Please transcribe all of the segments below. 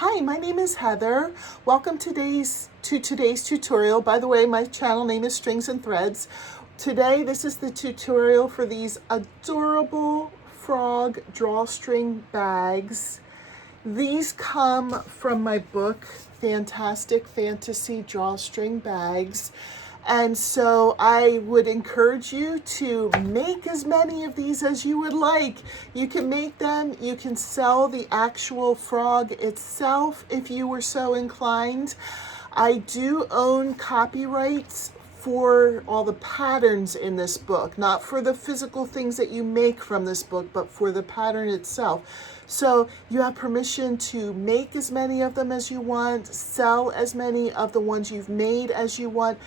Hi, my name is Heather. Welcome to today's tutorial. By the way, my channel name is Strings and Threads. Today, this is the tutorial for these adorable frog drawstring bags. These come from my book, Fantastic Fantasy Drawstring Bags. And so I would encourage you to make as many of these as you would like. You can make them, you can sell the actual frog itself if you were so inclined. I do own copyrights for all the patterns in this book, not for the physical things that you make from this book, but for the pattern itself. So you have permission to make as many of them as you want, sell as many of the ones you've made as you want,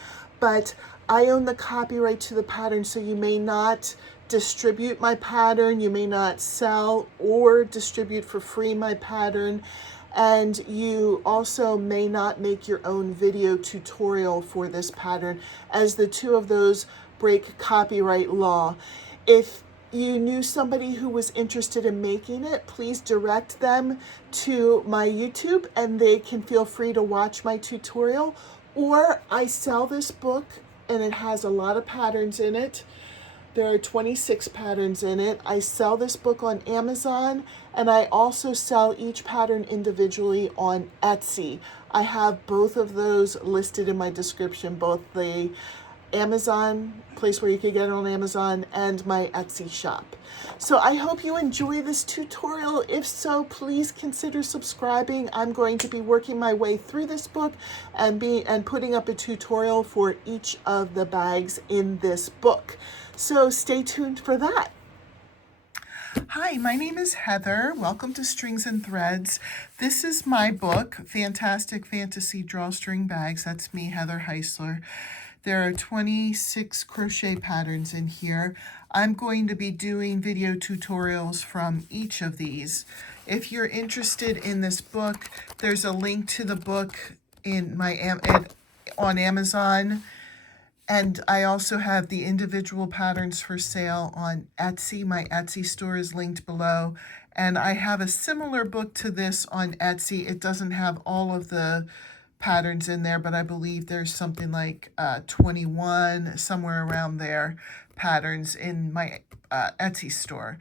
but I own the copyright to the pattern, so you may not distribute my pattern, you may not sell or distribute for free my pattern, and you also may not make your own video tutorial for this pattern, as the two of those break copyright law. If you knew somebody who was interested in making it, please direct them to my YouTube and they can feel free to watch my tutorial. Or I sell this book and it has a lot of patterns in it. There are 26 patterns in it. I sell this book on Amazon, and I also sell each pattern individually on Etsy. I have both of those listed in my description, both the Amazon place where you can get it on Amazon and my Etsy shop. So I hope you enjoy this tutorial. If so, please consider subscribing. I'm going to be working my way through this book and putting up a tutorial for each of the bags in this book. So stay tuned for that. Hi, my name is Heather. Welcome to Strings and Threads. This is my book, Fantastic Fantasy Drawstring Bags. That's me, Heather Heisler. There are 26 crochet patterns in here. I'm going to be doing video tutorials from each of these. If you're interested in this book, there's a link to the book in on Amazon. And I also have the individual patterns for sale on Etsy. My Etsy store is linked below. And I have a similar book to this on Etsy. It doesn't have all of the patterns in there, but I believe there's something like 21, somewhere around there, patterns in my Etsy store.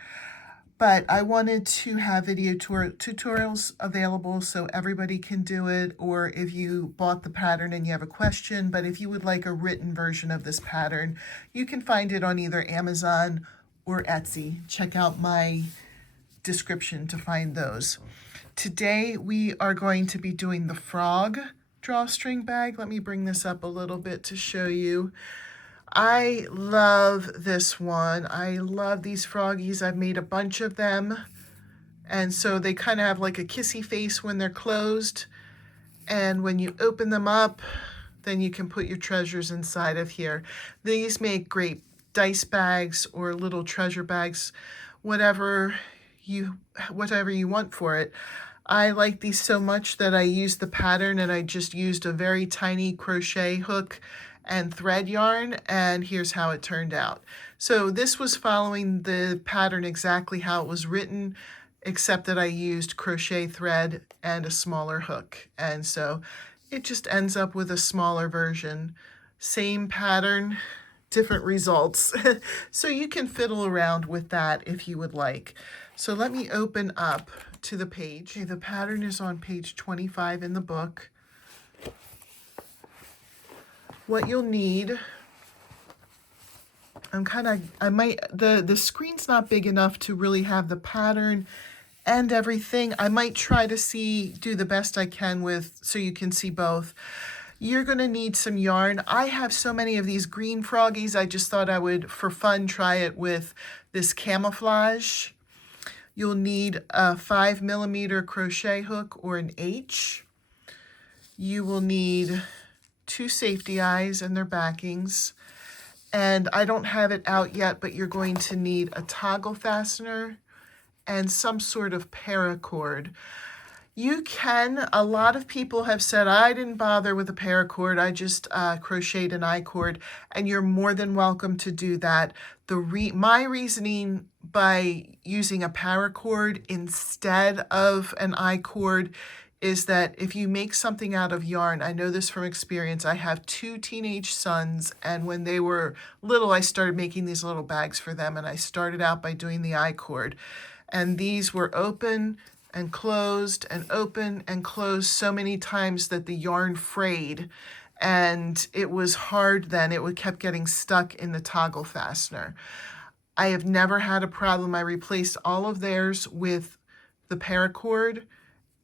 But I wanted to have video tutorials available so everybody can do it, or if you bought the pattern and you have a question, but if you would like a written version of this pattern, you can find it on either Amazon or Etsy. Check out my description to find those. Today we are going to be doing the frog drawstring bag. Let me bring this up a little bit to show you. I love this one. I love these froggies. I've made a bunch of them. And so they kind of have like a kissy face when they're closed. And when you open them up, then you can put your treasures inside of here. These make great dice bags or little treasure bags, whatever you want for it. I like these so much that I used the pattern and I just used a very tiny crochet hook and thread yarn, and here's how it turned out. So this was following the pattern exactly how it was written, except that I used crochet thread and a smaller hook. And so it just ends up with a smaller version. Same pattern, different results. So you can fiddle around with that if you would like. So let me open up to the page. Okay, the pattern is on page 25 in the book. What you'll need, the screen's not big enough to really have the pattern and everything. I might try to do the best I can so you can see both. You're going to need some yarn. I have so many of these green froggies, I just thought I would, for fun, try it with this camouflage. You'll need a 5mm crochet hook or an H. You will need 2 safety eyes and their backings. And I don't have it out yet, but you're going to need a toggle fastener and some sort of paracord. A lot of people have said, I didn't bother with a paracord, I just crocheted an I-cord, and you're more than welcome to do that. My reasoning by using a paracord instead of an I-cord is that if you make something out of yarn, I know this from experience, I have 2 teenage sons, and when they were little, I started making these little bags for them, and I started out by doing the I-cord. And these were open and closed and open and closed so many times that the yarn frayed, and it was hard then. It kept getting stuck in the toggle fastener. I have never had a problem. I replaced all of theirs with the paracord,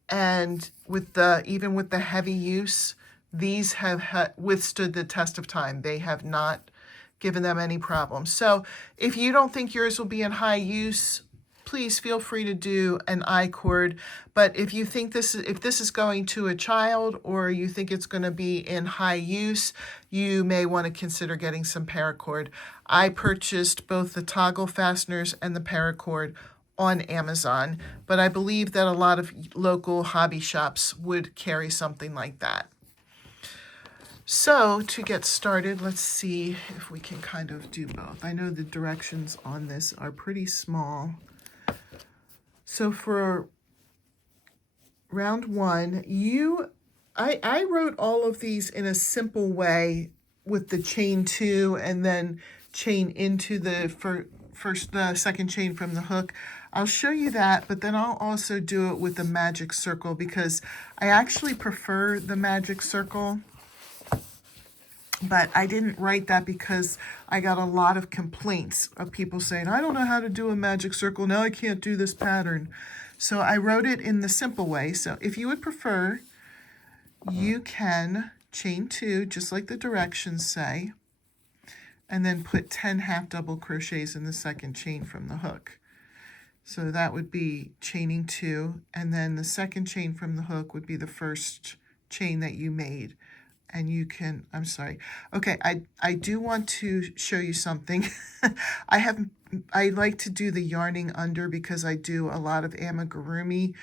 and with even with the heavy use, these have withstood the test of time. They have not given them any problems. So if you don't think yours will be in high use, please feel free to do an I-cord. But if you think if this is going to a child, or you think it's going to be in high use, you may want to consider getting some paracord. I purchased both the toggle fasteners and the paracord on Amazon, but I believe that a lot of local hobby shops would carry something like that. So to get started, let's see if we can kind of do both. I know the directions on this are pretty small. So for round 1, I wrote all of these in a simple way with the chain 2 and then chain into the second chain from the hook. I'll show you that, but then I'll also do it with the magic circle, because I actually prefer the magic circle. But I didn't write that because I got a lot of complaints of people saying, I don't know how to do a magic circle, now I can't do this pattern. So I wrote it in the simple way. So if you would prefer, you can chain 2, just like the directions say, and then put 10 half double crochets in the second chain from the hook. So that would be chaining 2, and then the second chain from the hook would be the first chain that you made. And you can, I'm sorry. Okay, I do want to show you something. I like to do the yarning under because I do a lot of amigurumi.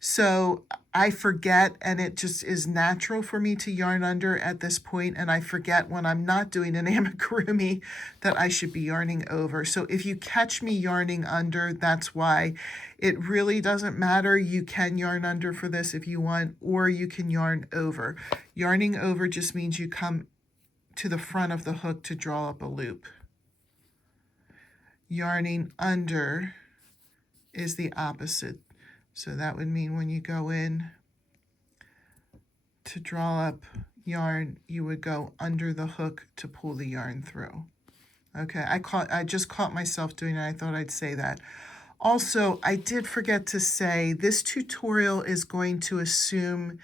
So I forget, and it just is natural for me to yarn under at this point, and I forget when I'm not doing an amigurumi that I should be yarning over. So if you catch me yarning under, that's why. It really doesn't matter. You can yarn under for this if you want, or you can yarn over. Yarning over just means you come to the front of the hook to draw up a loop. Yarning under is the opposite. So that would mean when you go in to draw up yarn, you would go under the hook to pull the yarn through. Okay, I just caught myself doing it. I thought I'd say that. Also, I did forget to say, this tutorial is going to assume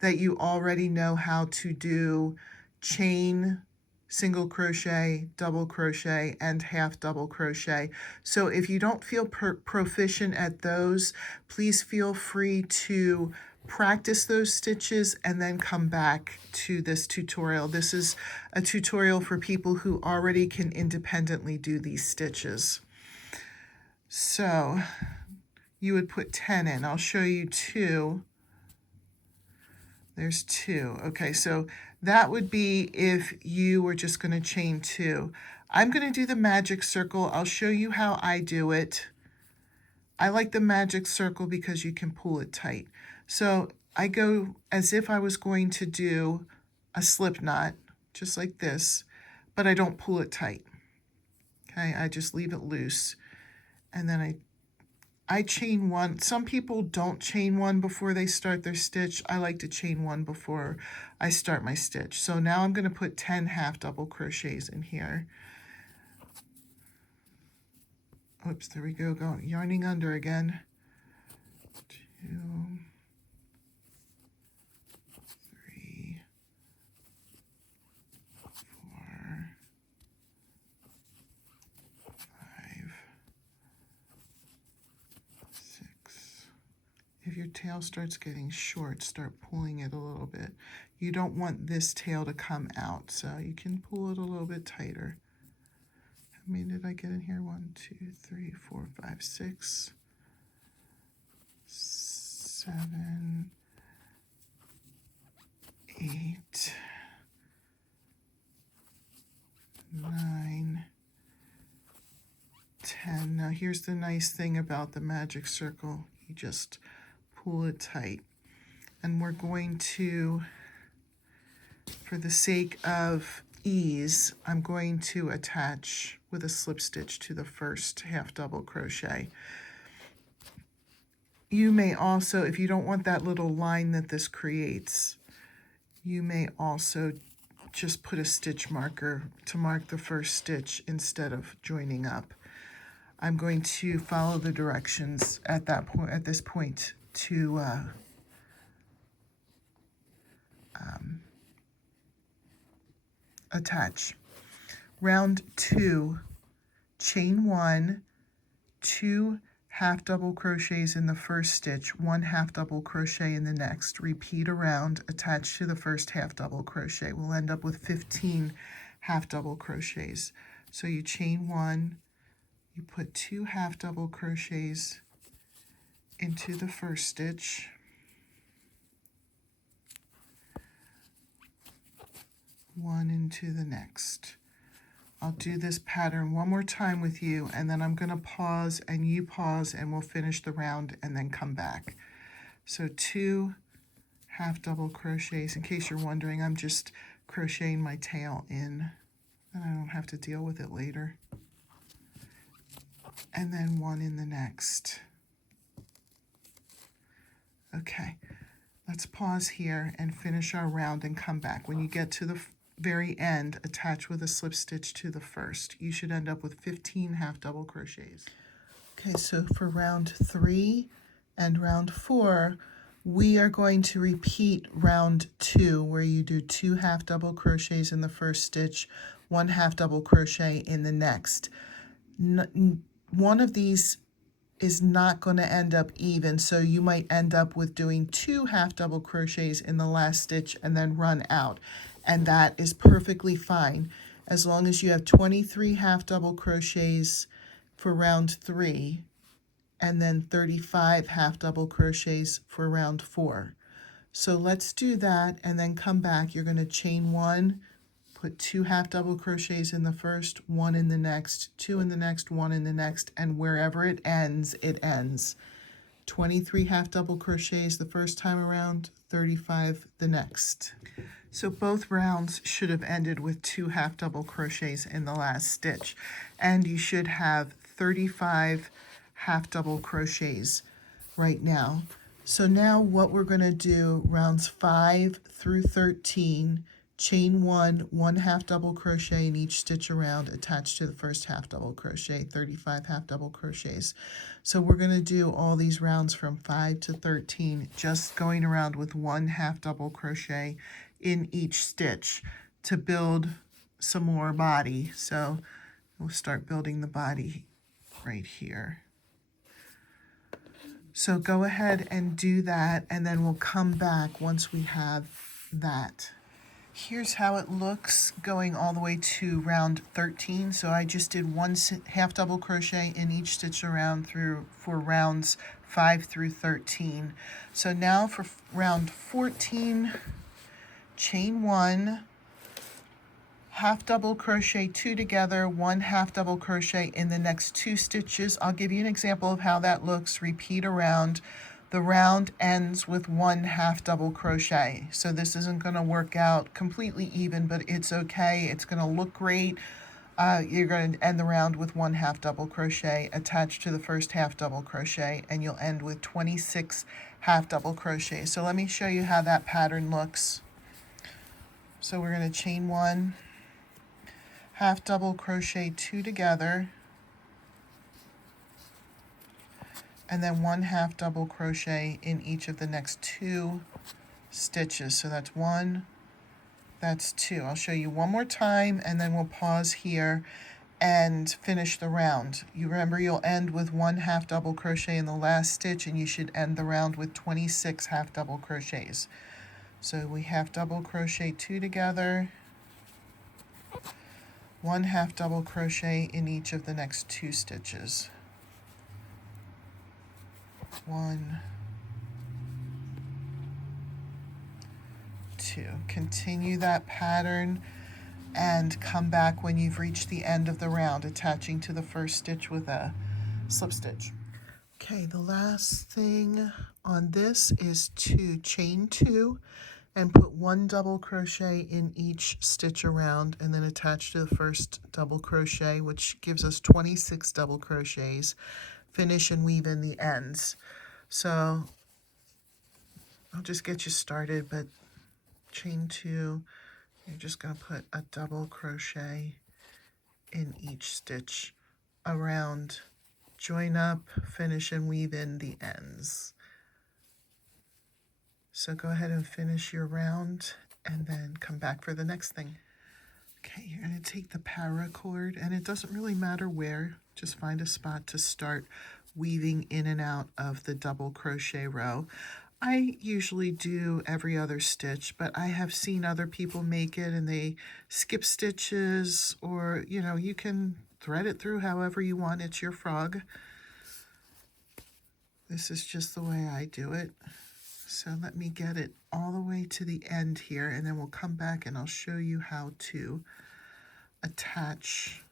that you already know how to do chain, single crochet, double crochet, and half double crochet. So if you don't feel proficient at those, please feel free to practice those stitches and then come back to this tutorial. This is a tutorial for people who already can independently do these stitches. So you would put 10 in. I'll show you 2. There's 2. Okay, so that would be if you were just going to chain 2. I'm going to do the magic circle. I'll show you how I do it. I like the magic circle because you can pull it tight. So I go as if I was going to do a slip knot, just like this, but I don't pull it tight. Okay, I just leave it loose. And then I chain 1. Some people don't chain 1 before they start their stitch. I like to chain 1 before I start my stitch. So now I'm going to put 10 half double crochets in here. Oops, there we go. Yarning under again. 2, 3, 4, 5, 6. If your tail starts getting short, start pulling it a little bit. You don't want this tail to come out, so you can pull it a little bit tighter. How many did I get in here? 1, 2, 3, 4, 5, 6, 7, 8, 9, 10. Now here's the nice thing about the magic circle. You just pull it tight. And we're going to, for the sake of ease, I'm going to attach with a slip stitch to the first half double crochet. You may also, if you don't want that little line that this creates, you may also just put a stitch marker to mark the first stitch instead of joining up. I'm going to follow the directions at this point to attach. Round 2, chain 1, 2 half double crochets in the first stitch, 1 half double crochet in the next. Repeat around, attach to the first half double crochet. We'll end up with 15 half double crochets. So you chain 1, you put 2 half double crochets into the first stitch, 1 into the next. I'll do this pattern one more time with you, and then I'm going to pause and you pause, and we'll finish the round and then come back. So 2 half double crochets. In case you're wondering, I'm just crocheting my tail in, and I don't have to deal with it later. And then 1 in the next. Okay, let's pause here and finish our round and come back. When you get to the very end, attach with a slip stitch to the first. You should end up with 15 half double crochets. Okay, so for round 3 and round 4, we are going to repeat round 2, where you do 2 half double crochets in the first stitch, 1 half double crochet in the next. One of these is not going to end up even, so you might end up with doing 2 half double crochets in the last stitch and then run out. And that is perfectly fine, as long as you have 23 half double crochets for round 3 and then 35 half double crochets for round 4. So let's do that and then come back. You're going to chain 1, put 2 half double crochets in the first, 1 in the next, 2 in the next, 1 in the next, and wherever it ends, it ends. 23 half double crochets the first time around, 35 the next. So both rounds should have ended with 2 half double crochets in the last stitch, and you should have 35 half double crochets right now. So now what we're going to do, rounds 5 through 13, chain 1, 1 half double crochet in each stitch around, attached to the first half double crochet, 35 half double crochets. So we're going to do all these rounds from 5 to 13, just going around with 1 half double crochet in each stitch to build some more body. So we'll start building the body right here. So go ahead and do that, and then we'll come back once we have that. Here's how it looks going all the way to round 13. So I just did 1 half double crochet in each stitch around for rounds 5 through 13. So now for round 14, chain 1, half double crochet 2 together, 1 half double crochet in the next 2 stitches. I'll give you an example of how that looks. Repeat around. The round ends with 1 half double crochet. So this isn't going to work out completely even, but it's okay. It's going to look great. You're going to end the round with 1 half double crochet attached to the first half double crochet, and you'll end with 26 half double crochet. So let me show you how that pattern looks. So we're going to chain 1, half double crochet 2 together, and then 1 half double crochet in each of the next 2 stitches. So that's 1, that's 2. I'll show you one more time, and then we'll pause here and finish the round. You remember, you'll end with 1 half double crochet in the last stitch, and you should end the round with 26 half double crochets. So we half double crochet 2 together, 1 half double crochet in each of the next 2 stitches. 1, 2. Continue that pattern and come back when you've reached the end of the round, attaching to the first stitch with a slip stitch. Okay, the last thing on this is to chain 2 and put 1 double crochet in each stitch around, and then attach to the first double crochet, which gives us 26 double crochets. Finish and weave in the ends. So I'll just get you started, but chain 2, you're just going to put a double crochet in each stitch around, join up, finish and weave in the ends. So go ahead and finish your round and then come back for the next thing. Okay, you're going to take the paracord, and it doesn't really matter where, just find a spot to start weaving in and out of the double crochet row. I usually do every other stitch, but I have seen other people make it and they skip stitches, or you can thread it through however you want. It's your frog. This is just the way I do it. So let me get it all the way to the end here, and then we'll come back and I'll show you how to attach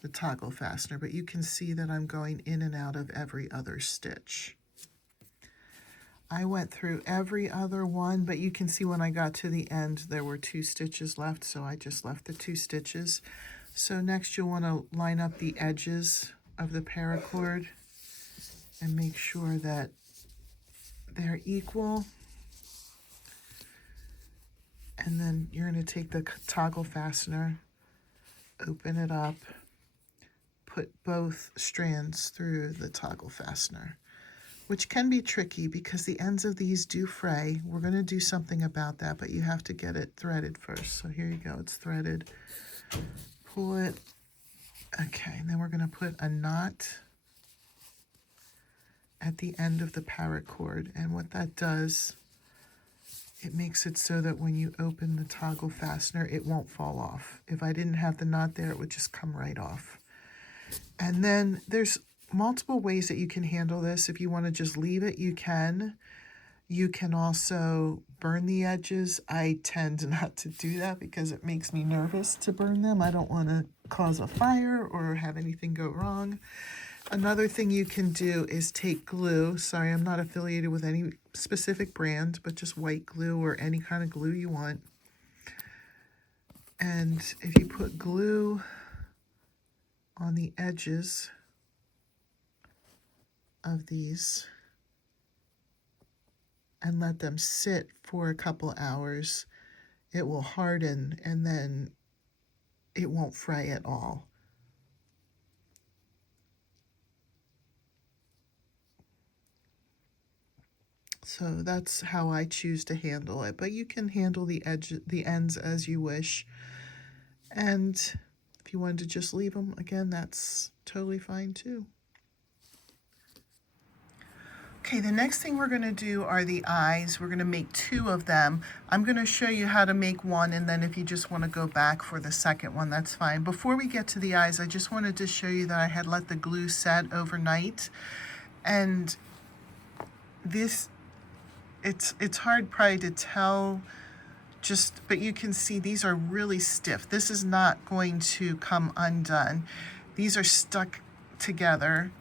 the toggle fastener. But you can see that I'm going in and out of every other stitch. I went through every other one, but you can see when I got to the end there were 2 stitches left, so I just left the 2 stitches. So next you'll want to line up the edges of the paracord and make sure that they're equal. And then you're going to take the toggle fastener, open it up, put both strands through the toggle fastener, which can be tricky because the ends of these do fray. We're going to do something about that, but you have to get it threaded first. So here you go, it's threaded. Pull it. Okay, and then we're going to put a knot at the end of the paracord, and what that does, it makes it so that when you open the toggle fastener, it won't fall off. If I didn't have the knot there, it would just come right off. And then there's multiple ways that you can handle this. If you want to just leave it, you can. You can also burn the edges. I tend not to do that because it makes me nervous to burn them. I don't want to cause a fire or have anything go wrong. Another thing you can do is take glue. Sorry, I'm not affiliated with any specific brand, but just white glue or any kind of glue you want. And if you put glue on the edges of these and let them sit for a couple hours, it will harden and then it won't fray at all. So that's how I choose to handle it, but you can handle the ends as you wish. And if you wanted to just leave them, again, that's totally fine too. Okay, the next thing we're going to do are the eyes. We're going to make 2 of them. I'm going to show you how to make one, and then if you just want to go back for the second one, that's fine. Before we get to the eyes, I just wanted to show you that I had let the glue set overnight, and this, it's hard probably to tell, but you can see these are really stiff. This is not going to come undone. These are stuck together,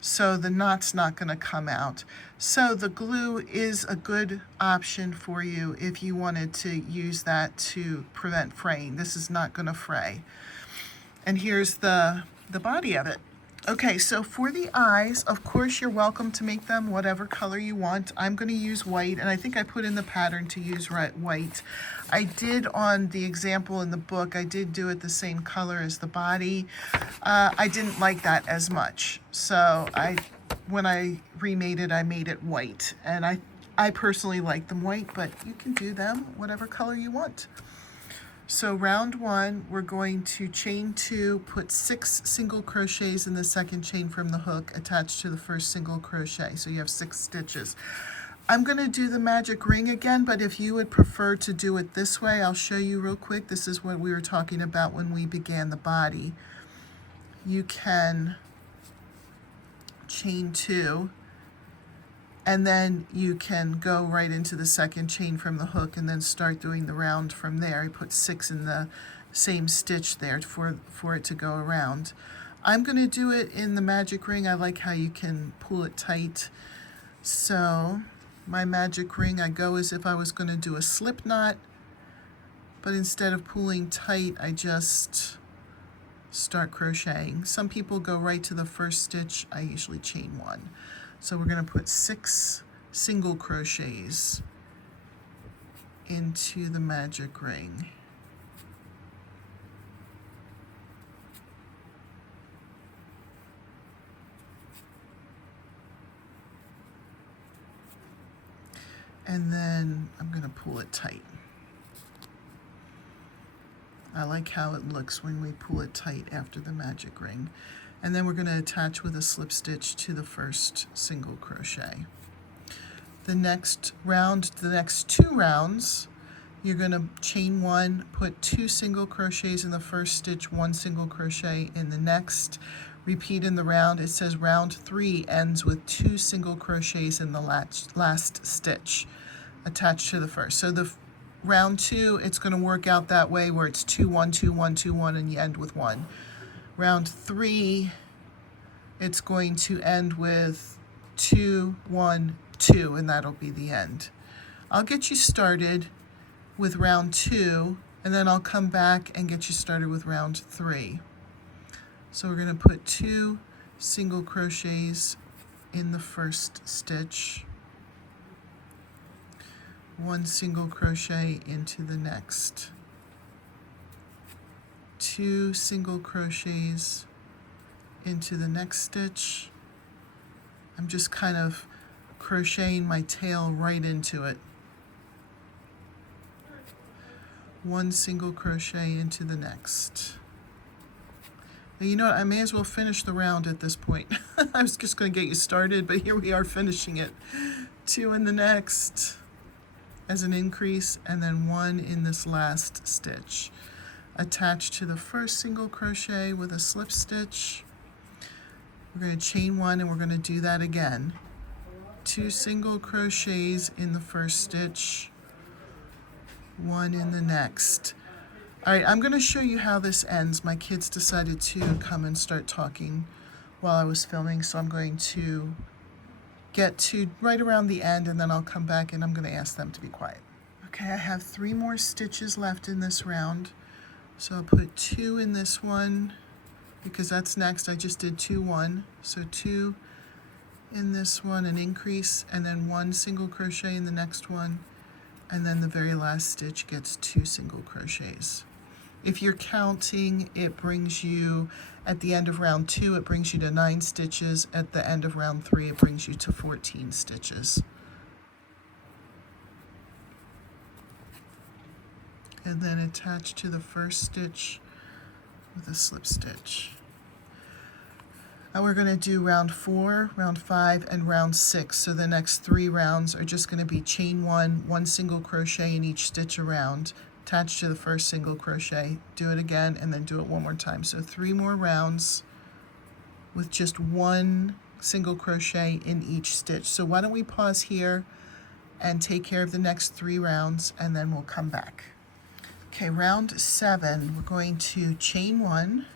so the knot's not going to come out. So the glue is a good option for you if you wanted to use that to prevent fraying. This is not going to fray. And here's the body of it. Okay, so for the eyes, of course, you're welcome to make them whatever color you want. I'm going to use white, and I think I put in the pattern to use white. I did on the example in the book, I did do it the same color as the body. I didn't like that as much, so when I remade it, I made it white, and I personally like them white, but you can do them whatever color you want. So round 1, we're going to chain 2, put 6 single crochets in the second chain from the hook attached to the first single crochet. So you have 6 stitches. I'm going to do the magic ring again, but if you would prefer to do it this way, I'll show you real quick. This is what we were talking about when we began the body. You can chain 2, and then you can go right into the second chain from the hook and then start doing the round from there. You put 6 in the same stitch there for it to go around. I'm going to do it in the magic ring. I like how you can pull it tight So my magic ring, I go as if I was going to do a slip knot, but instead of pulling tight, I just start crocheting. Some people go right to the first stitch. I usually chain one. So we're going to put 6 single crochets into the magic ring. And then I'm going to pull it tight. I like how it looks when we pull it tight after the magic ring. And then we're going to attach with a slip stitch to the first single crochet. The next round, the next 2 rounds, you're going to chain 1, put 2 single crochets in the first stitch, 1 single crochet in the next. Repeat in the round. It says round 3 ends with 2 single crochets in the last stitch attached to the first. So the round 2, it's going to work out that way where it's 2, 1, 2, 1, 2, 1, and you end with 1. Round 3, it's going to end with 2, 1, 2, and that'll be the end. I'll get you started with round 2, and then I'll come back and get you started with round 3. So we're going to put 2 single crochets in the first stitch, 1 single crochet into the next, 2 single crochets into the next stitch. I'm just kind of crocheting my tail right into it. 1 single crochet into the next. Now, you know what, I may as well finish the round at this point. I was just going to get you started, but here we are finishing it. 2 in the next as an increase, and then 1 in this last stitch. Attach to the first single crochet with a slip stitch. We're going to chain 1, and we're going to do that again. 2 single crochets in the first stitch, 1 in the next. All right, I'm going to show you how this ends. My kids decided to come and start talking while I was filming, so I'm going to get to right around the end, and then I'll come back and I'm going to ask them to be quiet. Okay, I have 3 more stitches left in this round, so I'll put 2 in this one because that's next. I just did 2, 1, so 2 in this one, an increase, and then 1 single crochet in the next one, and then the very last stitch gets 2 single crochets. If you're counting, it brings you, at the end of round 2, it brings you to 9 stitches. At the end of round 3, it brings you to 14 stitches. And then attach to the first stitch with a slip stitch. Now we're going to do round 4, round 5, and round 6. So the next 3 rounds are just going to be chain 1, 1 single crochet in each stitch around, attach to the first single crochet, do it again, and then do it one more time. So 3 more rounds with just 1 single crochet in each stitch. So why don't we pause here and take care of the next 3 rounds, and then we'll come back. Okay, round 7, we're going to chain 1,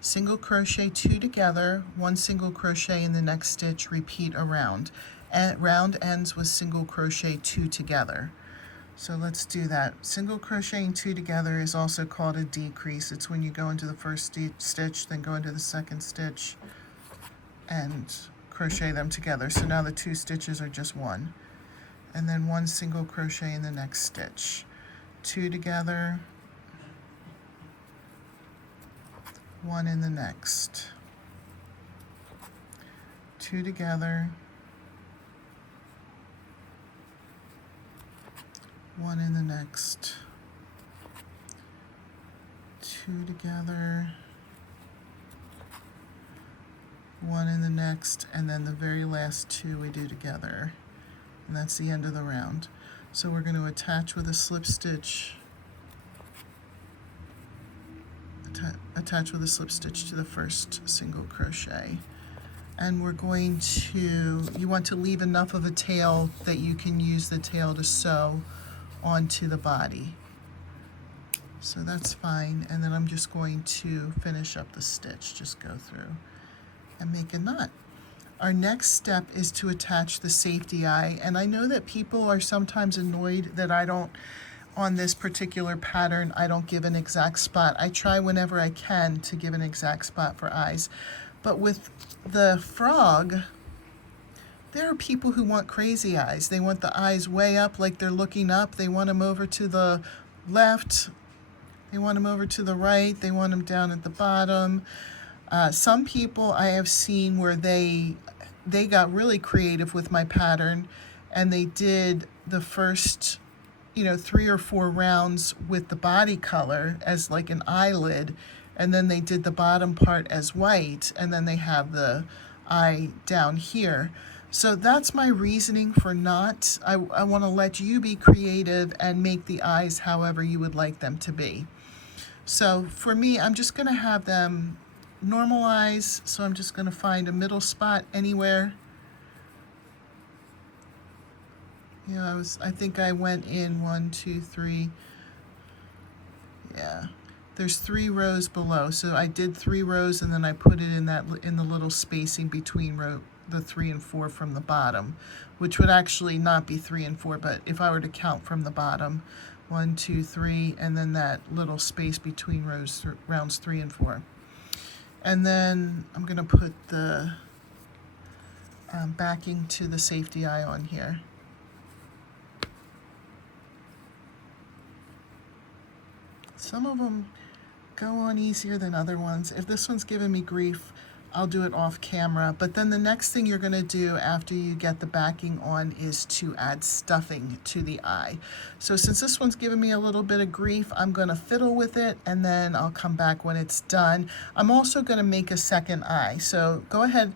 single crochet 2 together, 1 single crochet in the next stitch, repeat around. And round ends with single crochet 2 together. So let's do that. Single crocheting 2 together is also called a decrease. It's when you go into the first stitch, then go into the second stitch, and crochet them together. So now the 2 stitches are just 1. And then 1 single crochet in the next stitch. 2 together, 1 in the next. 2 together, 1 in the next, 2 together, 1 in the next, and then the very last 2 we do together, and that's the end of the round. So we're going to attach with a slip stitch, attach with a slip stitch to the first single crochet. And we're going to, you want to leave enough of a tail that you can use the tail to sew onto the body. So that's fine, and then I'm just going to finish up the stitch, just go through and make a knot. Our next step is to attach the safety eye, and I know that people are sometimes annoyed that I don't, on this particular pattern, I don't give an exact spot. I try whenever I can to give an exact spot for eyes. But with the frog, there are people who want crazy eyes. They want the eyes way up like they're looking up. They want them over to the left. They want them over to the right. They want them down at the bottom. Some people I have seen where they got really creative with my pattern, and they did the first 3 or 4 rounds with the body color as like an eyelid, and then they did the bottom part as white, and then they have the eye down here. So that's my reasoning for not. I want to let you be creative and make the eyes however you would like them to be. So for me, I'm just going to have them normal eyes, so I'm just going to find a middle spot anywhere. I think I went in 1, 2, 3. Yeah, there's 3 rows below, so I did 3 rows, and then I put it in the little spacing between the 3 and 4 from the bottom, which would actually not be 3 and 4, but if I were to count from the bottom, 1, 2, 3, and then that little space between rounds 3 and 4. And then I'm going to put the backing to the safety eye on here. Some of them go on easier than other ones. If this one's giving me grief, I'll do it off camera. But then the next thing you're going to do after you get the backing on is to add stuffing to the eye. So since this one's giving me a little bit of grief, I'm going to fiddle with it, and then I'll come back when it's done. I'm also going to make a second eye. So go ahead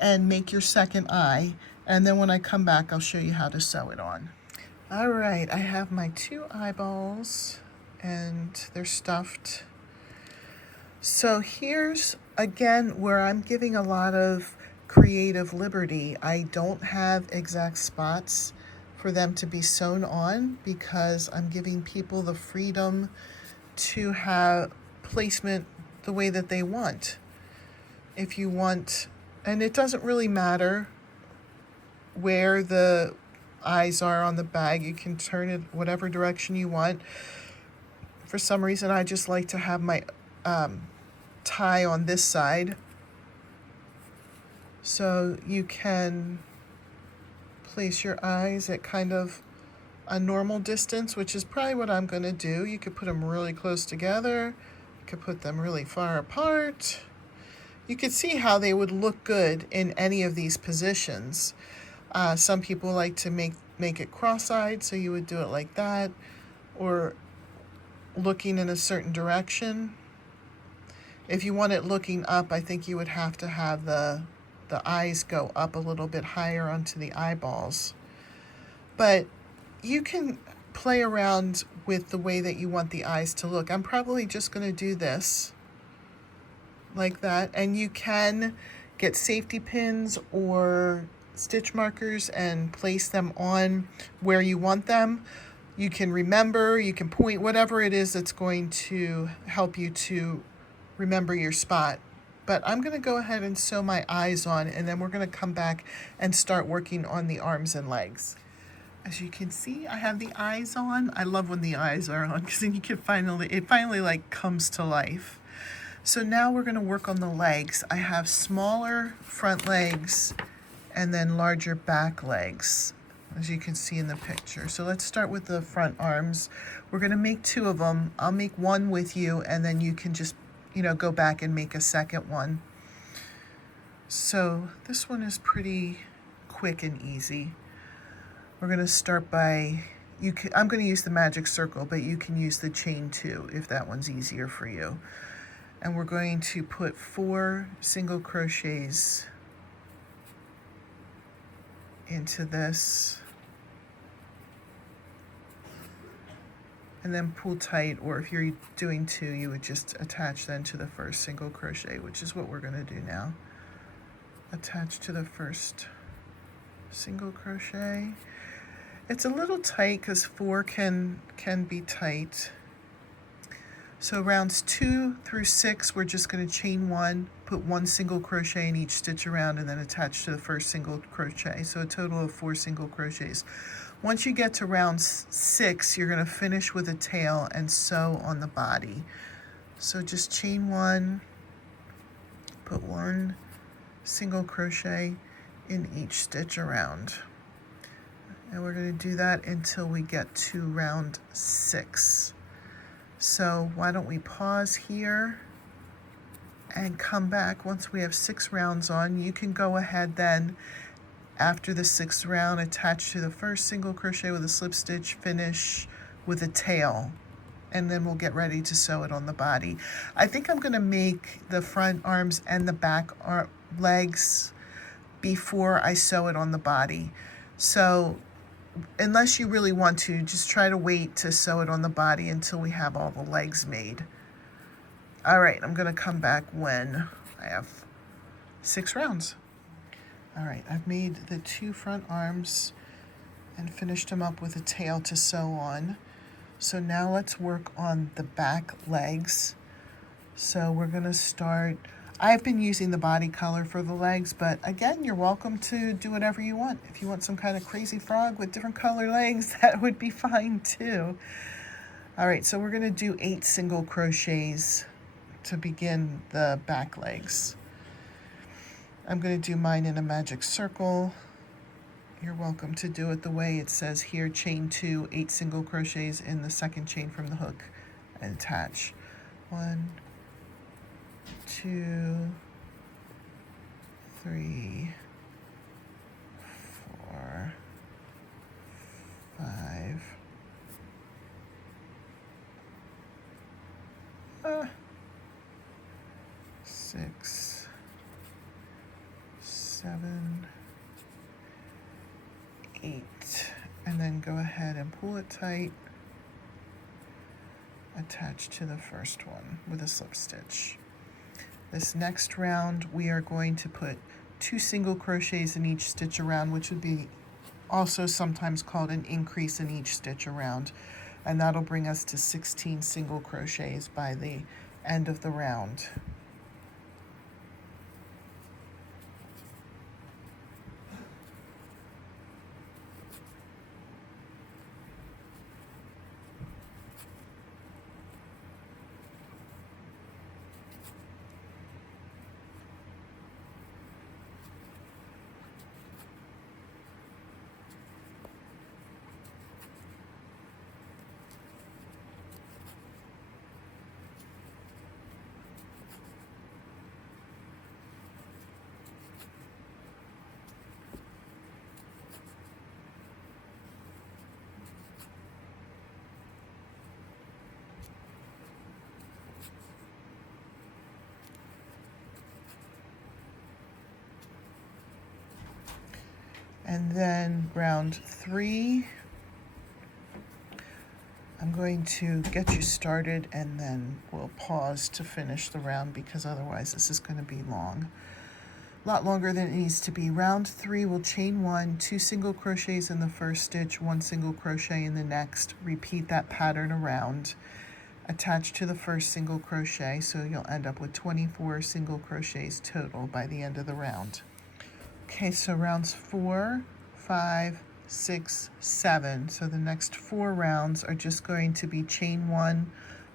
and make your second eye, and then when I come back, I'll show you how to sew it on. All right, I have my 2 eyeballs, and they're stuffed. So here's again where I'm giving a lot of creative liberty. I don't have exact spots for them to be sewn on because I'm giving people the freedom to have placement the way that they want. If you want, and it doesn't really matter where the eyes are on the bag, you can turn it whatever direction you want. For some reason, I just like to have my tie on this side. So you can place your eyes at kind of a normal distance, which is probably what I'm going to do. You could put them really close together. You could put them really far apart. You could see how they would look good in any of these positions. Some people like to make it cross-eyed, so you would do it like that, or looking in a certain direction. If you want it looking up, I think you would have to have the eyes go up a little bit higher onto the eyeballs. But you can play around with the way that you want the eyes to look. I'm probably just going to do this like that, and you can get safety pins or stitch markers and place them on where you want them. You can remember, you can point, whatever it is that's going to help you to remember your spot. But I'm going to go ahead and sew my eyes on, and then we're going to come back and start working on the arms and legs. As you can see, I have the eyes on. I love when the eyes are on because then you can finally like comes to life. So now we're going to work on the legs. I have smaller front legs and then larger back legs, as you can see in the picture. So let's start with the front arms. We're going to make 2 of them. I'll make one with you, and then you can just go back and make a second one. So this one is pretty quick and easy. We're going to start by, I'm going to use the magic circle, but you can use the chain too if that one's easier for you. And we're going to put 4 single crochets into this, and then pull tight, or if you're doing 2, you would just attach then to the first single crochet, which is what we're going to do now. Attach to the first single crochet. It's a little tight because 4 can be tight. So rounds 2 through 6, we're just going to chain 1, put 1 single crochet in each stitch around, and then attach to the first single crochet. So a total of 4 single crochets. Once you get to round 6, you're going to finish with a tail and sew on the body. So just chain 1, put 1 single crochet in each stitch around. And we're going to do that until we get to round 6. So why don't we pause here and come back once we have 6 rounds on. You can go ahead then, after the 6th round, attach to the first single crochet with a slip stitch, finish with a tail, and then we'll get ready to sew it on the body. I think I'm going to make the front arms and the back legs before I sew it on the body. So unless you really want to, just try to wait to sew it on the body until we have all the legs made. All right, I'm going to come back when I have 6 rounds. All right, I've made the 2 front arms and finished them up with a tail to sew on. So now let's work on the back legs. So we're going to start, I've been using the body color for the legs, but again, you're welcome to do whatever you want. If you want some kind of crazy frog with different color legs, that would be fine too. All right, so we're going to do 8 single crochets to begin the back legs. I'm going to do mine in a magic circle. You're welcome to do it the way it says here, chain 2, 8 single crochets in the second chain from the hook and attach. 1, 2, 3, 4, 5, 6, 7, 8, and then go ahead and pull it tight, attach to the first one with a slip stitch. This next round we are going to put 2 single crochets in each stitch around, which would be also sometimes called an increase in each stitch around, and that'll bring us to 16 single crochets by the end of the round. And then round 3, I'm going to get you started and then we'll pause to finish the round because otherwise this is going to be long. A lot longer than it needs to be. Round 3, we'll chain 1, 2 single crochets in the first stitch, 1 single crochet in the next. Repeat that pattern around. Attach to the first single crochet, so you'll end up with 24 single crochets total by the end of the round. Okay, so rounds 4, 5, 6, 7. So the next 4 rounds are just going to be chain 1,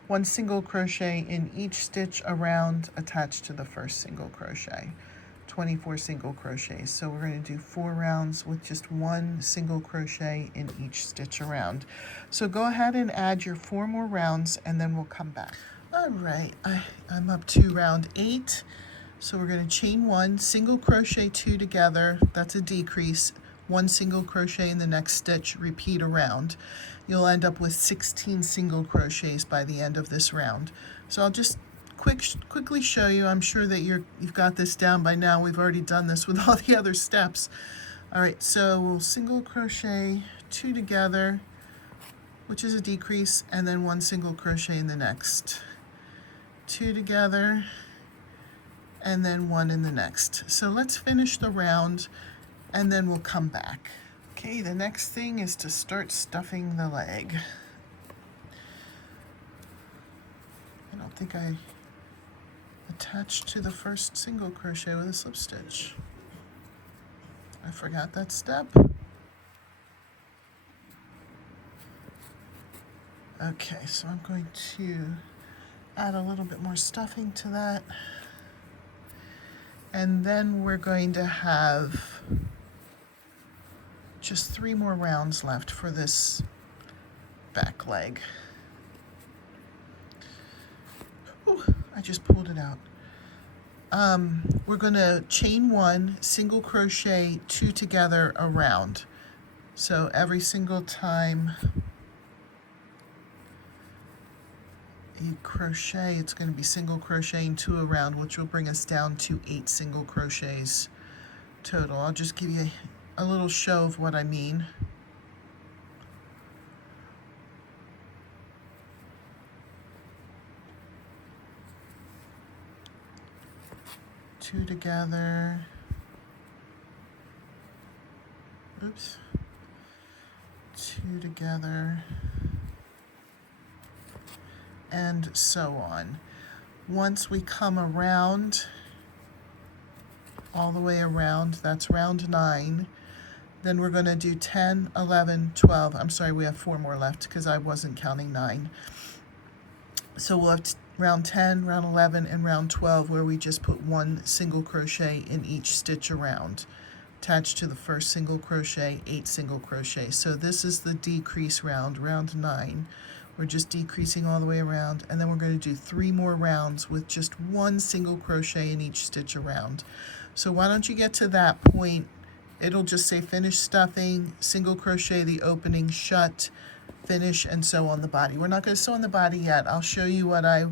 1 single crochet in each stitch around, attached to the first single crochet. 24 single crochets. So we're going to do 4 rounds with just 1 single crochet in each stitch around. So go ahead and add your 4 more rounds and then we'll come back. All right, I'm up to round 8. So we're going to chain 1, single crochet 2 together, that's a decrease, 1 single crochet in the next stitch, repeat around. You'll end up with 16 single crochets by the end of this round. So I'll just quickly show you. I'm sure that you've got this down by now. We've already done this with all the other steps. All right, so we'll single crochet 2 together, which is a decrease, and then 1 single crochet in the next. 2 together, and then 1 in the next. So let's finish the round and then we'll come back. Okay, the next thing is to start stuffing the leg. I don't think I attached to the first single crochet with a slip stitch. I forgot that step. Okay, so I'm going to add a little bit more stuffing to that. And then we're going to have just 3 more rounds left for this back leg. Ooh, I just pulled it out. We're going to chain 1, single crochet 2 together around. So every single time you crochet, it's going to be single crocheting 2 around, which will bring us down to 8 single crochets total. I'll just give you a little show of what I mean. Two together. Oops. 2 together. And so on. Once we come around, all the way around, that's round 9, then we're going to do 10, 11, 12. I'm sorry, we have 4 more left because I wasn't counting 9. So we'll have round 10, round 11, and round 12 where we just put 1 single crochet in each stitch around. Attached to the first single crochet, 8 single crochet. So this is the decrease round, round 9. We're just decreasing all the way around, and then we're going to do 3 more rounds with just 1 single crochet in each stitch around. So why don't you get to that point? It'll just say finish stuffing, single crochet the opening shut, finish, and sew on the body. We're not going to sew on the body yet. I'll show you what I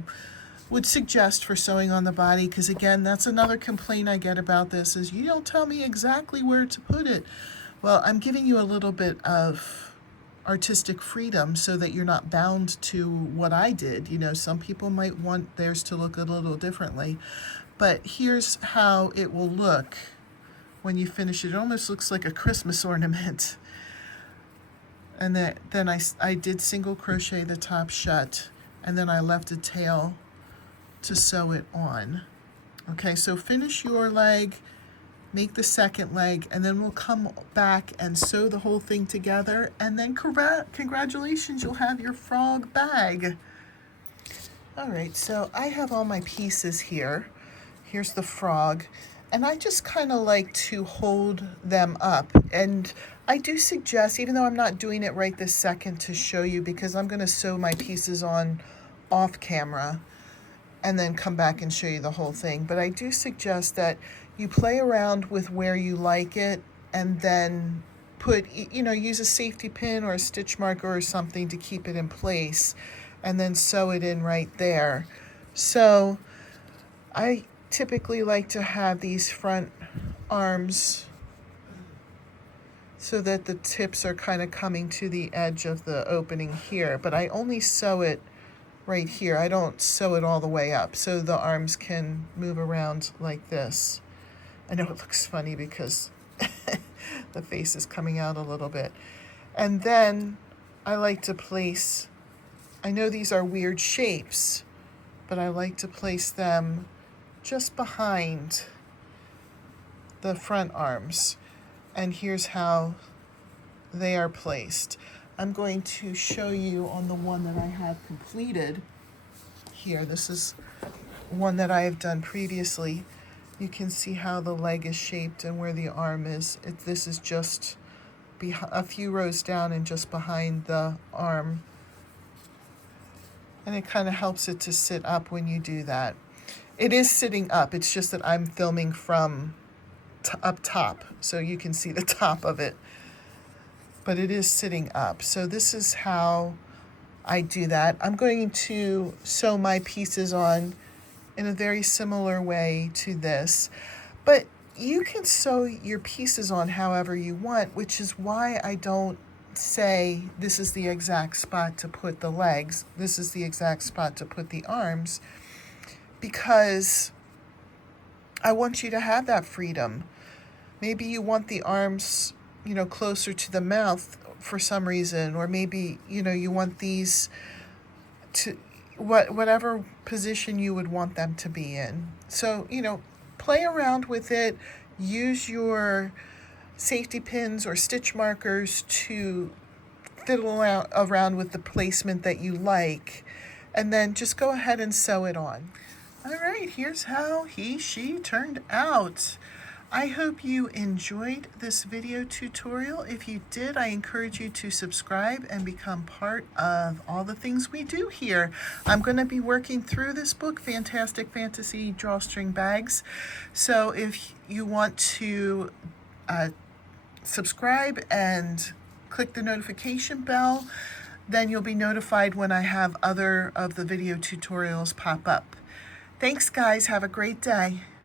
would suggest for sewing on the body, because again, that's another complaint I get about this, is you don't tell me exactly where to put it. Well, I'm giving you a little bit of artistic freedom so that you're not bound to what I did. You know, some people might want theirs to look a little differently, but here's how it will look when you finish it. It almost looks like a Christmas ornament. And then I did single crochet the top shut, and then I left a tail to sew it on. Okay, so finish your leg, make the second leg, and then we'll come back and sew the whole thing together, and then congratulations, you'll have your frog bag. All right, so I have all my pieces here. Here's the frog, and I just kind of like to hold them up. And I do suggest, even though I'm not doing it right this second to show you, because I'm going to sew my pieces on off camera and then come back and show you the whole thing, but I do suggest that you play around with where you like it, and then put, you know, use a safety pin or a stitch marker or something to keep it in place, and then sew it in right there. So I typically like to have these front arms so that the tips are kind of coming to the edge of the opening here, but I only sew it right here. I don't sew it all the way up, so the arms can move around like this. I know it looks funny because the face is coming out a little bit. And then I like to place, I know these are weird shapes, but I like to place them just behind the front arms. And here's how they are placed. I'm going to show you on the one that I have completed here. This is one that I have done previously. You can see how the leg is shaped and where the arm is. This is just a few rows down and just behind the arm. And it kind of helps it to sit up when you do that. It is sitting up, it's just that I'm filming from up top, so you can see the top of it. But it is sitting up. So this is how I do that. I'm going to sew my pieces on in a very similar way to this, but you can sew your pieces on however you want, which is why I don't say this is the exact spot to put the legs, this is the exact spot to put the arms, because I want you to have that freedom. Maybe you want the arms, you know, closer to the mouth for some reason, or maybe, you know, you want these to whatever position you would want them to be in. So, you know, play around with it. Use your safety pins or stitch markers to fiddle around with the placement that you like, and then just go ahead and sew it on. All right, here's how she turned out. I hope you enjoyed this video tutorial. If you did, I encourage you to subscribe and become part of all the things we do here. I'm going to be working through this book, Fantastic Fantasy Drawstring Bags. So if you want to subscribe and click the notification bell, then you'll be notified when I have other of the video tutorials pop up. Thanks, guys. Have a great day.